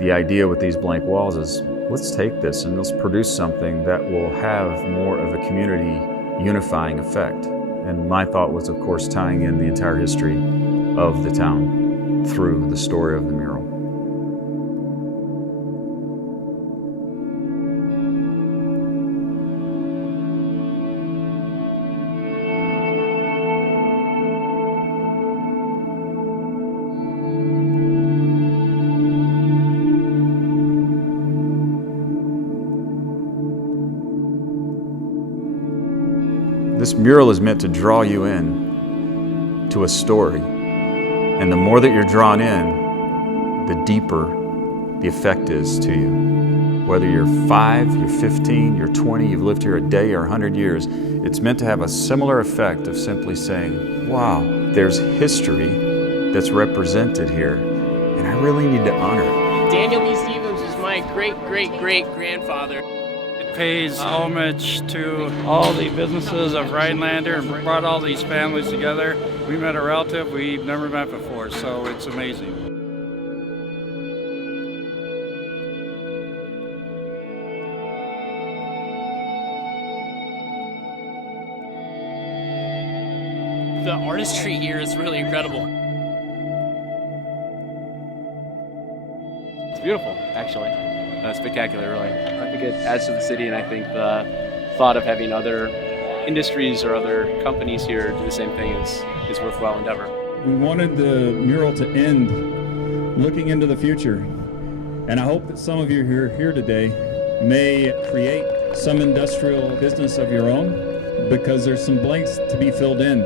The idea with these blank walls is, let's take this and let's produce something that will have more of a community unifying effect. And my thought was, of course, tying in the entire history of the town through the story of the mural. This mural is meant to draw you in to a story. And the more that you're drawn in, the deeper the effect is to you. Whether you're 5, you're 15, you're 20, you've lived here a day or 100 years, it's meant to have a similar effect of simply saying, wow, there's history that's represented here, and I really need to honor it. Daniel B. Stevens was my great-great-great-grandfather. Pays homage to all the businesses of Rhinelander and brought all these families together. We met a relative we've never met before, so it's amazing. The artistry here is really incredible. It's beautiful, actually. Spectacular, really. I think it adds to the city, and I think the thought of having other industries or other companies here do the same thing is worthwhile endeavor. We wanted the mural to end looking into the future, and I hope that some of you who are here today may create some industrial business of your own, because there's some blanks to be filled in.